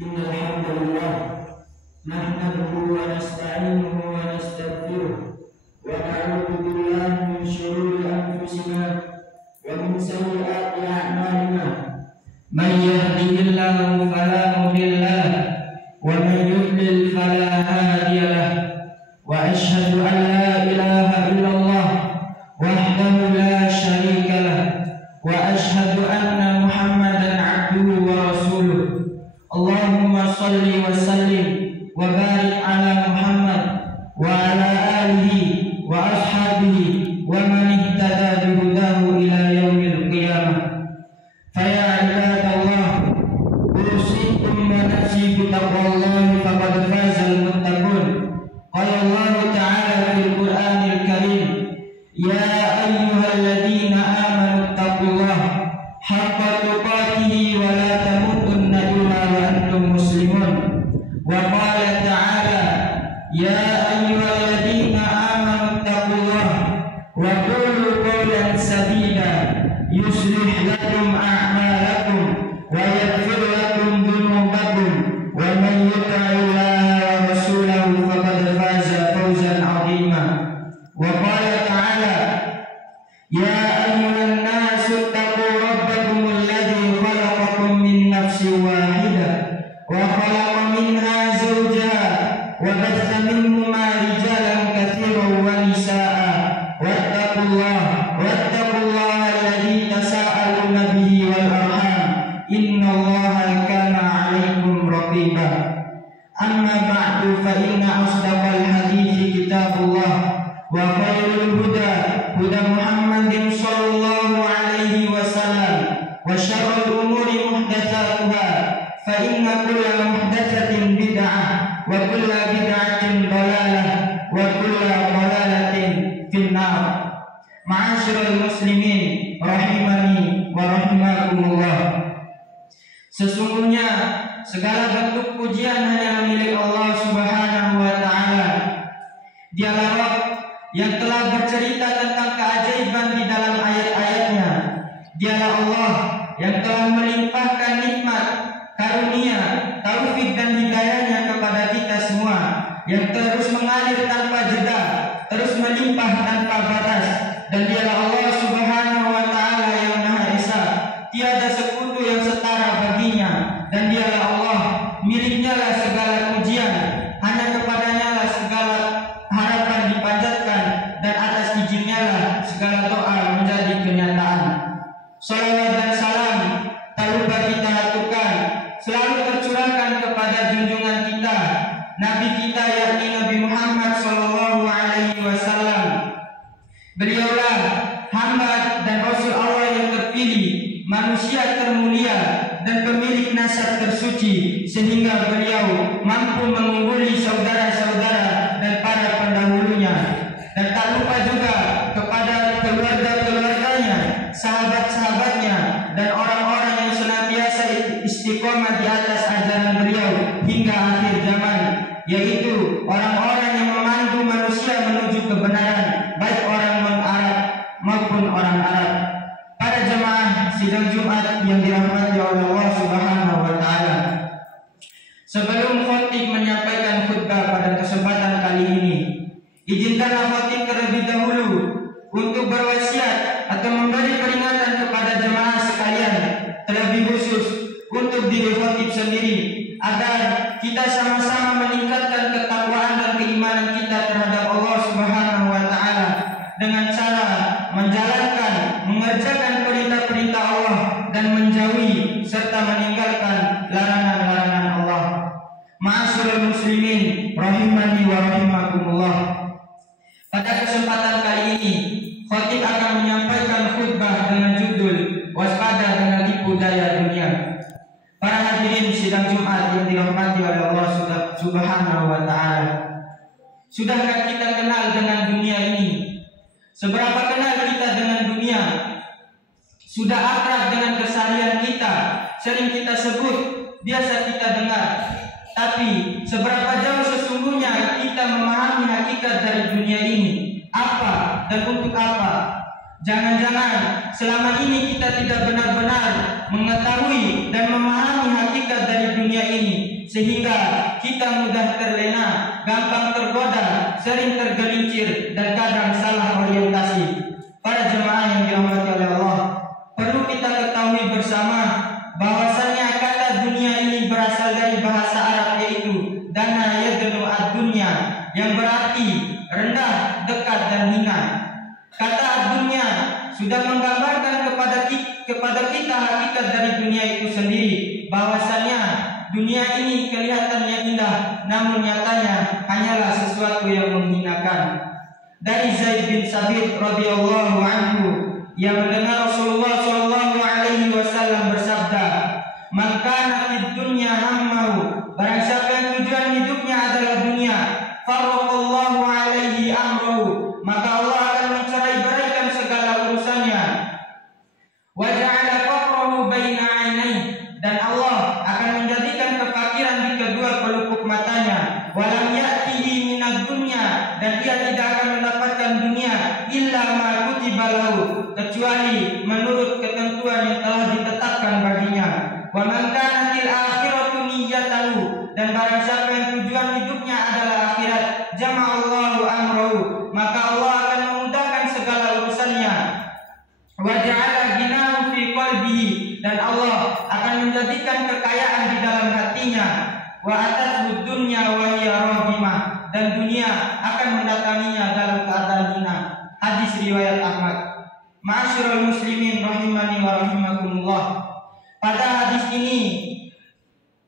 إن الحمد لله نحمده ونستعينه ونستغفره ونعوذ بالله من شرور أنفسنا ومن سيئات أعمالنا من يهده الله فلا مضل له ومن يضلل فلا هادي له وأشهد أن لا إله إلا الله وحده لا شريك له وأشهد أن محمدا عبده ورسوله اللهم صل وسلم وبارك على محمد وعلى آله وأصحابه ومن اهتدى بهداه إلى يوم القيامة فيا عباد الله أوصيكم ونفسي بتقوى الله فقد فاز المتقون قال الله تعالى في القرآن الكريم يا أيها الذين آمنوا اتقوا الله حق تقاته ولا تموتن إلا وأنتم مسلمون وقال تعالى يا أيها الذين آمنوا اتقوا الله وقولوا قولا سديدا يصلح لكم أعمالكم ويغفر لكم ذنوبكم ومن يطع الله ورسوله فقد فاز فوزا عظيما وقال تعالى يا أيها الناس اتقوا ربكم الذي خلقكم من نفس واحدة وخلق منها زوجها وبث منهما رجالا كثيرا ونساء واتقوا الله الذي تساءلون به والأرحام إن الله كان عليكم رقيبا أما بعد فإن أصدق الحديث كتاب الله وخير الهدى هدى محمد صلى الله عليه وسلم وشر الأمور محدثاتها فإن كل محدثة بدعة وكل بدعة ضلالة وكل ضلالة في النار Ma'asyiral muslimin rahimani wa rahimakumullah. Sesungguhnya segala bentuk pujian hanya milik Allah Subhanahu wa taala. Dialah Rabb yang telah bercerita tentang keajaiban di dalam ayat-ayatnya. Dialah Allah yang telah melimpahkan nikmat, karunia, taufik dan hidayahnya kepada kita semua, yang terus mengalir tanpa jeda, terus melimpah tanpa batas. Dan dialah Allah Subhanahu wa taala yang Maha Esa, tiada sekutu yang setara baginya. Dan dialah Allah, miliknya lah segala pujian, hanya kepadanya lah segala harapan dipanjatkan, dan atas izinnya lah segala doa menjadi kenyataan. Salawat dan salam tak lupa kita haturkan selalu tercurahkan kepada junjungan kita, Nabi kita yakni Nabi Muhammad sallallahu alaihi wasallam. Beliaulah hamba dan Rasul Allah yang terpilih, manusia termulia dan pemilik nasab tersuci, sehingga beliau mampu mengungguli saudara-saudara dan para pendahulunya. Dan tak lupa juga kepada keluarga-keluarganya, sahabat-sahabatnya, dan orang-orang yang senantiasa istiqomah di atas ajaran beliau hingga akhir zaman, yaitu orang-orang yang memandu manusia menuju kebenaran, baik orang non-Arab maupun orang Arab. Para jemaah sidang Jumat yang dirahmati oleh Allah Subhanahu wa taala. Sebelum khatib menyampaikan khutbah pada kesempatan kali ini, izinkanlah khatib terlebih dahulu untuk berwasiat atau memberi peringatan kepada jemaah sekalian, terlebih khusus untuk diri khatib sendiri, agar kita sama-sama meningkatkan ketakwaan dan keimanan kita terhadap Allah Subhanahu wa taala dengan cara menjalankan, mengerjakan perintah-perintah Allah dan menjauhi serta meninggalkan larangan-larangan Allah. Ma'asyiral muslimin rahimani wa rahimakumullah. Pada kesempatan kali ini, khatib akan menyampaikan khutbah dengan judul Waspada dengan Tipu Daya Dunia. Para hadirin sidang Jumat yang dirahmati oleh Allah Subhanahu wa taala. Sudahkah kita kenal dengan dunia ini? Seberapa kenal kita dengan dunia? Sudah akrab dengan keseharian kita, sering kita sebut, biasa kita dengar. Tapi seberapa jauh sesungguhnya kita memahami hakikat dari dunia ini? Apa dan untuk apa? Jangan-jangan selama ini kita tidak benar-benar mengetahui dan memahami hakikat dari dunia ini, sehingga kita mudah terlena, gampang tergoda, sering tergelincir, dan kadang salah orientasi. Para jemaah yang dirahmati oleh Allah, perlu kita ketahui bersama bahwasanya kata dunia ini berasal dari bahasa Arab, yaitu dana yadnu ad-dunya, yang berarti rendah, dekat, dan hina. Kata ad-dunya sudah menggambarkan kepada kita hakikat dari dunia itu sendiri, bahwasanya dunia ini kelihatannya indah, namun nyatanya hanyalah sesuatu yang menghinakan. Dari Zaid bin Sabit radhiyallahu anhu, yang mendengar Rasulullah sallallahu alaihi wasallam bersabda, "Man kana fid dunya hammahu," barang siapa yang tujuan hidupnya adalah dunia, farraqallahu alaihi amrahu, maka Allah akan mencerai-beraikan segala urusannya. Wa ja'ala faqrahu baina 'ainaihi, dan Allah akan menjadikan kefakiran di kedua pelupuk matanya. Walam ya'tihi minad dunya, dan dia tidak akan mendapatkan dunia illa ma kutiba lahu, kecuali menurut ketentuan yang telah ditetapkan baginya. Wa man kanatil akhiratu niyyatahu, dan barang siapa yang tujuan hidupnya adalah akhirat, jama'allahu amrahu, maka Allah akan memudahkan segala urusannya. Wa ja'ala ghinahu fi qalbihi, dan Allah akan menjadikan kekayaan di dalam hatinya. Wa atathu dunya wa hiya radimah, dan dunia akan mendatanginya dalam keadaan hina. Hadis riwayat Ahmad. Ma'asyiral muslimin rahimani wa rahimakumullah. Pada hadis ini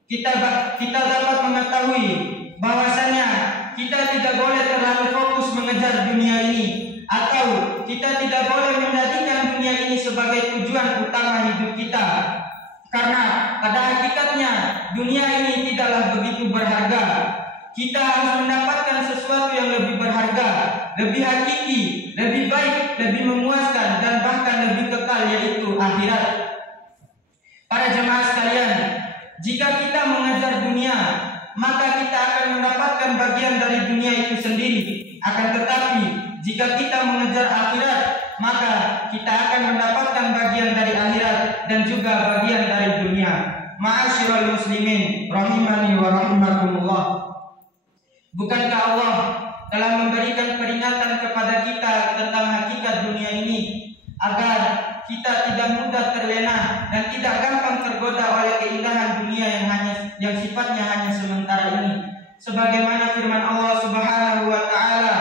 kita dapat mengetahui bahwasanya kita tidak boleh terlalu fokus mengejar dunia ini, atau kita tidak boleh menjadikan dunia ini sebagai tujuan utama hidup kita. Karena pada hakikatnya dunia ini tidaklah begitu berharga. Kita harus mendapatkan sesuatu yang lebih berharga, lebih hakiki, lebih baik, lebih memuaskan, dan bahkan lebih kekal, yaitu akhirat. Para jemaah sekalian, jika kita mengejar dunia, maka kita akan mendapatkan bagian dari dunia itu sendiri. Akan tetapi jika kita mengejar akhirat, maka kita akan mendapatkan bagian dari akhirat dan juga bagian dari dunia. Ma'asyiral muslimin rahimani wa rahimakumullah. Bukankah Allah telah memberikan peringatan kepada kita tentang hakikat dunia ini, agar kita tidak mudah terlena dan tidak gampang tergoda oleh keindahan dunia yang sifatnya hanya sementara ini. Sebagaimana firman Allah Subhanahu wa taala,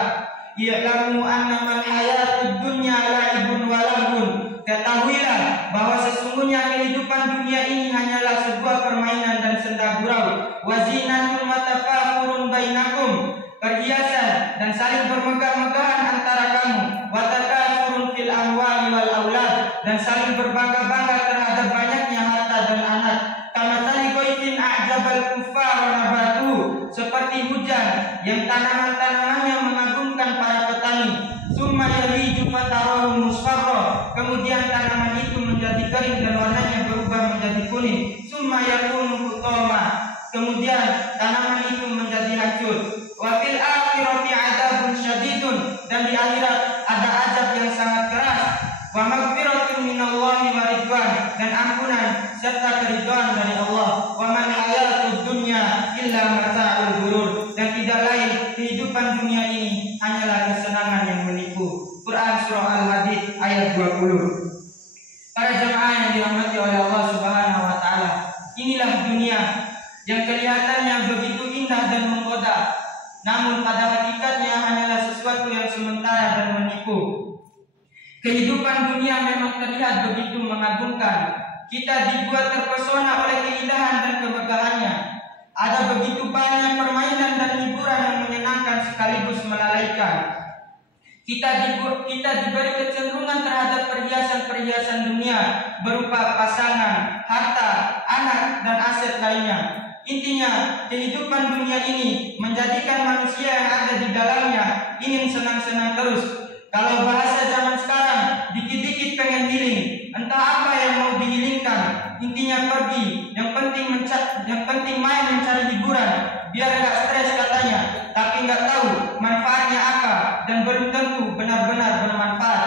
"Ya'lamu annamal hayatud dunya la'ibun wa lahun." Ketahuilah bahwa sesungguhnya kehidupan dunia ini hanyalah sebuah permainan dan senda gurau. Wa zinatun wa tafakhurun bainakum, perhiasan dan saling bermegah-megahan antara kamu. Wa takasurun fil amwali wal aulad, dan saling berbangga-bangga terhadap banyaknya harta dan anak. Kamatsali ghaitin a'jabal kuffar nabatu, seperti hujan yang tanaman-tanamannya mengagumkan para petani. Summa yahiju fatarahu musfarra, kemudian tanaman itu menjadi kering dan warnanya berubah menjadi kuning. Summa yakunu hutama, kemudian tanaman itu menjadi hancur. Wa fil akhirati adzabun syadidun, dan di akhirat ada azab yang sangat keras. Wa maghfiratun minallahi wa ridwan, dan ampunan serta keridhaan dari Allah. Wa man hayatud dunya illa mata'ul ghurur, dan tidak lain kehidupan dunia ini hanyalah kesenangan yang menipu. Quran surah Al-Hadid ayat 20. Para jemaah yang dirahmati oleh Allah Subhanahu wa taala, inilah dunia yang kelihatannya begitu indah dan menggoda, namun pada hakikatnya hanyalah sesuatu yang sementara dan menipu. Kehidupan dunia memang terlihat begitu mengagumkan. Kita dibuat terpesona oleh keindahan dan kemegahannya. Ada begitu banyak permainan dan hiburan yang menyenangkan sekaligus melalaikan. Kita diberi kecenderungan terhadap perhiasan-perhiasan dunia berupa pasangan, harta, anak, dan aset lainnya. Intinya, kehidupan dunia ini menjadikan manusia yang ada di dalamnya ingin senang-senang terus. Kalau bahasa zaman sekarang, dikit-dikit pengen healing. Entah apa yang mau dihilingkan. Intinya pergi. Yang penting main mencari hiburan, biar gak stres katanya. Tapi gak tahu manfaatnya apa, dan belum tentu benar-benar bermanfaat.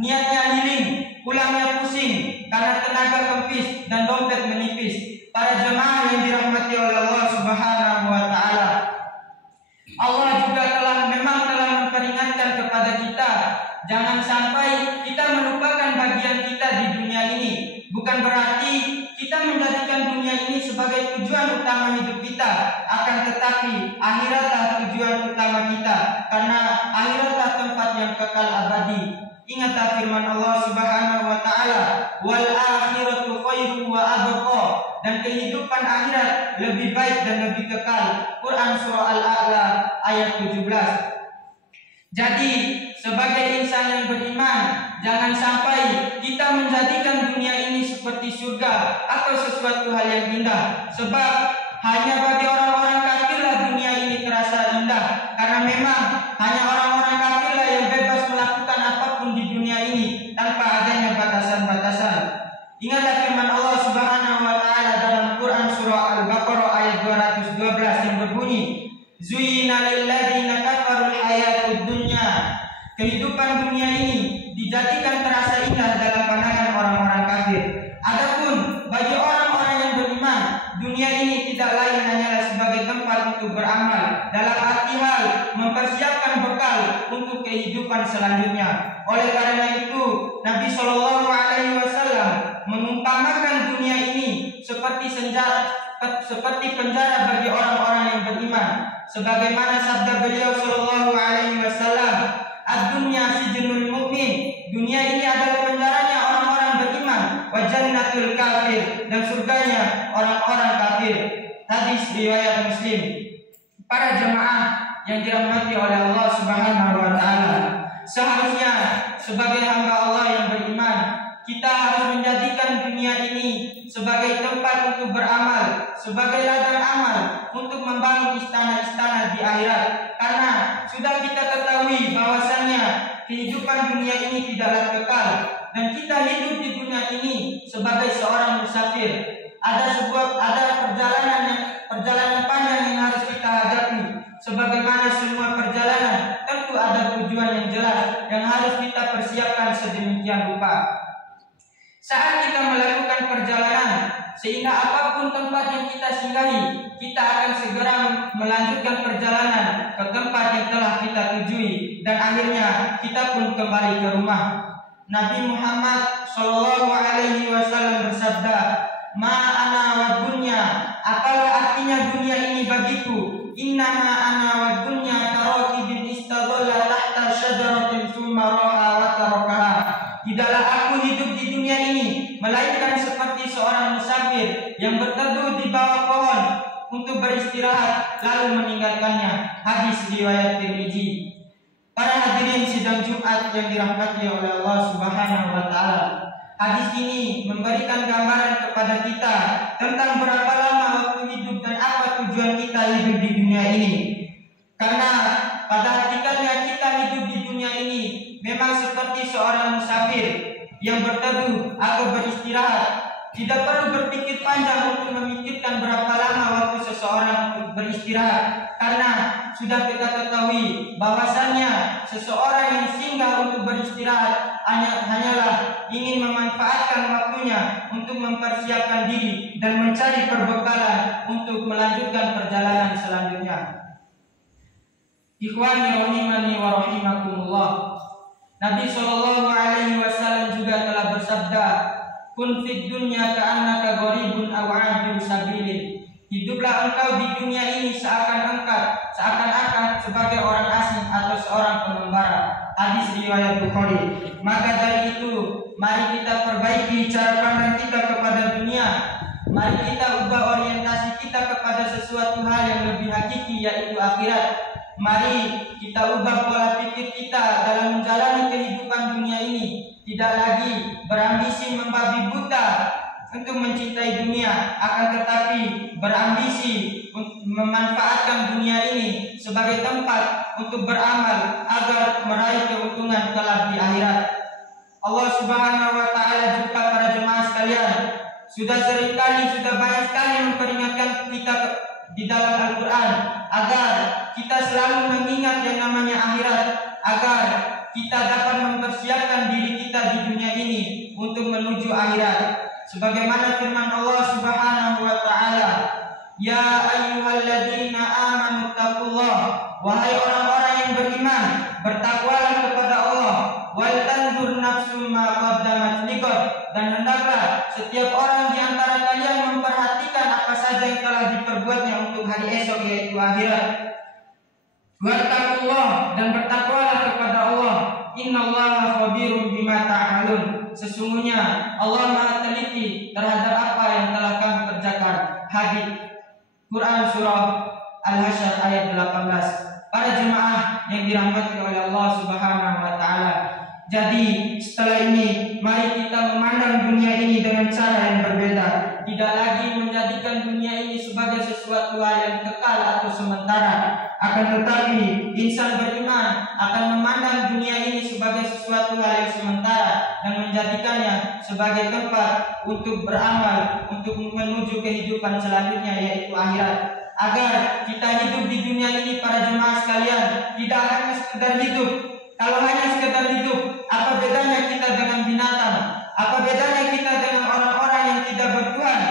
Niatnya healing, pulangnya pusing. karena tenaga kempis dan dompet menipis. Para jemaah yang dirahmati oleh Allah Subhanahu wa taala, Allah juga memang telah memperingatkan kepada kita, jangan sampai kita melupakan bagian kita di dunia ini. Bukan berarti kita menjadikan dunia ini sebagai tujuan utama hidup kita, akan tetapi akhiratlah tujuan utama kita, karena akhiratlah tempat yang kekal abadi. Ingatlah firman Allah Subhanahu wa taala, wal akhiratu khairu wa abqa, dan kehidupan akhirat lebih baik dan lebih kekal. Quran surah Al-A'la ayat 17. Jadi sebagai insan yang beriman, jangan sampai kita menjadikan dunia ini seperti surga atau sesuatu hal yang indah. Sebab hanya bagi orang-orang kafirlah dunia ini terasa indah, karena memang hanya orang-orang kafirlah yang bebas melakukan apapun di dunia ini tanpa adanya batasan-batasan. Ingatlah firman Allah Subhanahu wa taala dalam Quran surah Al-Baqarah ayat 212 yang berbunyi, Zuyyina lilladzina kafarul hayatud dunya. Kehidupan dunia ini dijadikan terasa indah dalam pandangan orang-orang kafir. Adapun bagi orang-orang yang beriman, dunia ini tidak lain hanyalah sebagai tempat untuk beramal, dalam arti hal mempersiapkan bekal untuk kehidupan selanjutnya. Oleh karena itu, Nabi Shallallahu Alaihi Wasallam mengumpamakan dunia ini seperti penjara bagi orang-orang yang beriman. Sebagaimana sabda beliau Shallallahu Alaihi Wasallam, ad-dunya sijnul mu'min, dunia ini adalah penjaranya orang-orang beriman, wa jannatul kafir, dan surganya orang-orang kafir. Hadis riwayat Muslim. Para jemaah yang dirahmati oleh Allah Subhanahu wa taala, seharusnya sebagai hamba Allah yang beriman, kita harus menjadikan dunia ini sebagai tempat untuk beramal, sebagai ladang amal untuk membangun istana-istana di akhirat. Karena sudah kita ketahui bahwasannya kehidupan dunia ini tidaklah kekal, dan kita hidup di dunia ini sebagai seorang musafir. Ada perjalanan panjang yang harus kita hadapi. Sebagaimana semua perjalanan tentu ada tujuan yang jelas yang harus kita persiapkan sedemikian rupa. Saat kita melakukan perjalanan, sehingga apapun tempat yang kita singgahi, kita akan segera melanjutkan perjalanan ke tempat yang telah kita tujui, dan akhirnya kita pun kembali ke rumah. Nabi Muhammad Shallallahu Alaihi Wasallam bersabda, "Ma ana wa dunya, apalah artinya dunia ini bagiku? Innama ana wa dunya karakibin istadalla tahta syajaratin tsumma raha wa tarakaha." Tidaklah aku hidup di dunia ini melainkan seperti seorang musafir yang berteduh di bawah pohon untuk beristirahat lalu meninggalkannya. Hadis riwayat Tirmizi. Para hadirin sidang Jumat yang dirahmati oleh Allah Subhanahu wa taala, hadis ini memberikan gambaran kepada kita tentang berapa lama waktu hidup dan apa tujuan kita hidup di dunia ini. Karena pada hakikatnya kita hidup di dunia ini memang seperti seorang musafir yang berteduh atau beristirahat. Tidak perlu berpikir panjang untuk memikirkan berapa lama waktu seseorang beristirahat, karena sudah kita ketahui bahwasannya seseorang yang singgah untuk beristirahat hanyalah ingin memanfaatkan waktunya untuk mempersiapkan diri dan mencari perbekalan untuk melanjutkan perjalanan selanjutnya. Ikhwani rahimani wa rahimakumullah. Nabi Shallallahu Alaihi Wasallam juga telah bersabda, "Kun fid dunya ka'annaka gharibun aw 'abdun sabilin." Hiduplah engkau di dunia ini seakan-akan sebagai orang asing atau seorang pengembara. Hadis riwayat Bukhari. Maka dari itu, mari kita perbaiki cara pandang kita kepada dunia. Mari kita ubah orientasi kita kepada sesuatu hal yang lebih hakiki, yaitu akhirat. Mari kita ubah pola pikir kita dalam menjalani kehidupan dunia ini. Tidak lagi berambisi membabi buta untuk mencintai dunia, akan tetapi berambisi memanfaatkan dunia ini sebagai tempat untuk beramal agar meraih keuntungan kelak di akhirat. Allah Subhanahu wa taala juga para jemaah sekalian sudah banyak sekali memperingatkan kita di dalam Al-Quran agar kita selalu mengingat yang namanya akhirat, agar kita dapat mempersiapkan diri kita di dunia ini untuk menuju akhirat. sebagaimana firman Allah Subhanahu wa taala, "Ya ayyuhalladzina amanu taqullah," wahai orang-orang yang beriman, bertakwalah kepada Allah, "wal tanzur nafsum ma qaddamat liqad," dan hendaklah setiap orang di antara kalian memperhatikan apa saja yang telah diperbuatnya untuk hari esok, yaitu akhirat. Wattaqullah, dan bertakwalah kepada Allah, innallaha khabirum bima ta'malun, sesungguhnya Allah Maha teliti terhadap apa yang telah kamu kerjakan. Hadits Quran surah Al-Hasyr ayat 18. Para jemaah yang dirahmati oleh Allah Subhanahu wa taala, jadi setelah ini mari kita memandang dunia ini dengan cara yang berbeda, tidak lagi menjadikan dunia ini sebagai sesuatu hal yang kekal atau sementara, akan tetapi insan beriman akan memandang dunia ini sebagai sesuatu hal yang sementara dan menjadikannya sebagai tempat untuk beramal, untuk menuju kehidupan selanjutnya, yaitu akhirat. Agar kita hidup di dunia ini, para jemaah sekalian, tidak hanya sekedar hidup. Kalau hanya sekedar hidup, apa bedanya kita dengan binatang? Apa bedanya kita dengan orang-orang yang tidak bertuhan?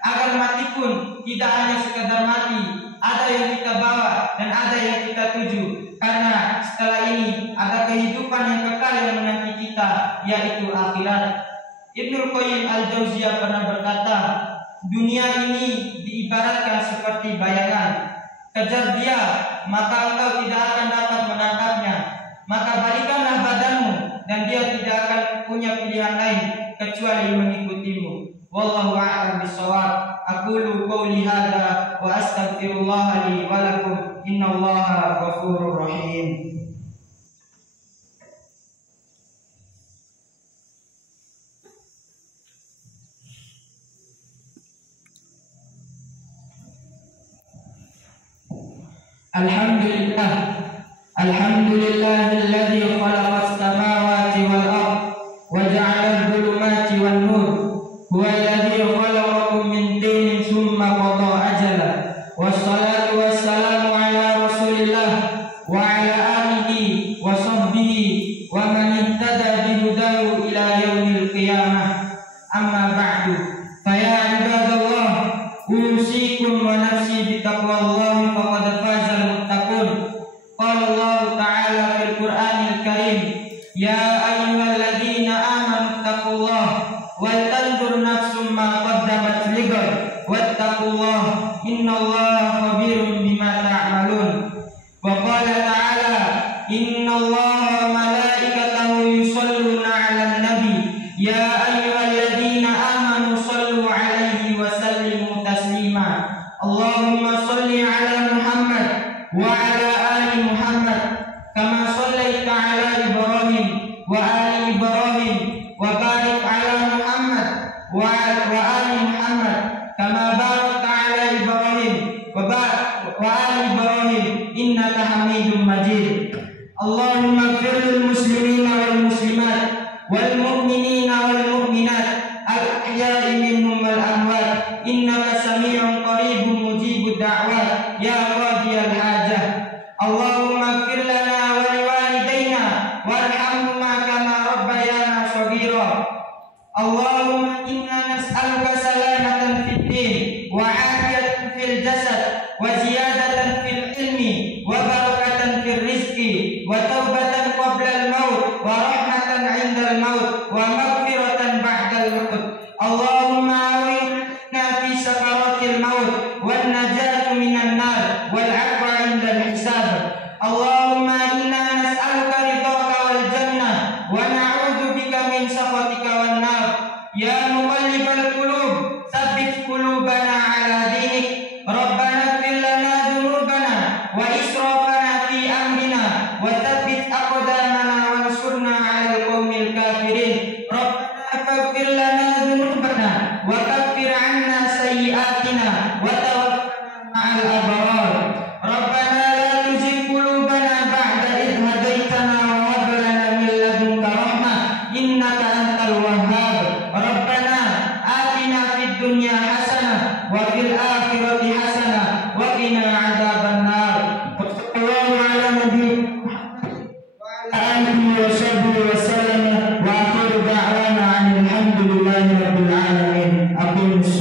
Agar mati pun tidak hanya sekedar mati, ada yang kita bawa dan ada yang kita tuju. Karena setelah ini ada kehidupan yang kekal yang menanti kita, yaitu akhirat. Ibnu Qayyim Al-Jauziyah pernah berkata, dunia ini diibaratkan seperti bayangan. Kejar dia, maka engkau tidak akan dapat menangkapnya. Maka balikanlah badanmu, dan dia tidak akan punya pilihan lain kecuali mengikutimu. Wallahu a'lam bishawab. Aqulu qouli hadza wa astaghfirullah li wa lakum. Innallaha ghafurur rahim. Alhamdulillahilladzi khalaqas samawati wal ardh wa ja'ala adh-dhulumati wan nur. Huwallazi khalaqakum min tinin tsumma qada ajala. Wassalatu wassalamu ala Rasulillah wa ala alihi wa sahbihi wa man ihtada bihudahu ila yaumil qiyamah. Amma ba'du. Fa ya ibadallah, usikum wa nafsi bitaqwallahi faqad fazal muttaqun. Qala Allah Ta'ala fil Qur'anil Karim, ya ayyuhalladzina amanu taqullah wal tanzur nafsum ma qaddamat lighad wattaqullah innallaha khabirum bima ta'malun. Wa qala ta'ala, innallaha wa malaikatahu yusholluna 'alan nabi ya ayyuhalladzina amanu shallu 'alaihi wa sallimu taslima. Allahumma shalli 'ala Muhammad wa 'ala ali Muhammad kama shallaita 'ala Ibrahim wa ali Ibrahim wa barik 'ala Muhammad wa ali Muhammad kama barakta 'ala Ibrahim wa ali Ibrahim innaka Hamidum Majid. Allahumma ighfir lil muslimina wal muslimat wal mu'minina wal mu'minat al ahya'i minhum wal amwat innaka sami'un qaribun mujibud da'wat ya qadiyal hajah. Allahumma ighfir lana wa liwalidayna warhamhuma kama rabbayana shaghira. Allahumma inna nas'aluka salamatan fid din wa 'afiyatan fil jasad wa ziyadatan fil ilmi wa barakatan fil rizqi wa taubatan qabla al maut wa rahmatan 'inda al maut wa maghfiratan ba'da al maut. Allahumma awinna fi sakaratil maut wan najatu minan nar wal 'afwa 'inda al hisab. Allahumma inna nas'aluka ridhaka wal jannah wa na'udzu bika min sakhatika wan nar. Ya muqallibal qulub, tsabbit qulubana 'ala dinik. Rabbana ighfir lana dhunubana wa israfana fi amrina wa tsabbit aqdamana wansurna 'alal qaumil kafirin. Rabbana faghfir lana dhunubana wa kaffir 'anna sayyi'atina wa tawaffana ma'al abrar. Rabbana la tuzigh qulubana ba'da idh hadaitana wa hab lana min ladunka rahmah innaka antal wahhab. Rabbana atina fid dunya hasanah wa fil akhirati hasanah wa qina adzabannar. Wassallallahu ala nabiyyina Muhammad wa ala alihi wa sahbihi wa sallam wa akhiru da'wana alhamdulillahi rabbil alamin. Al-Qudus.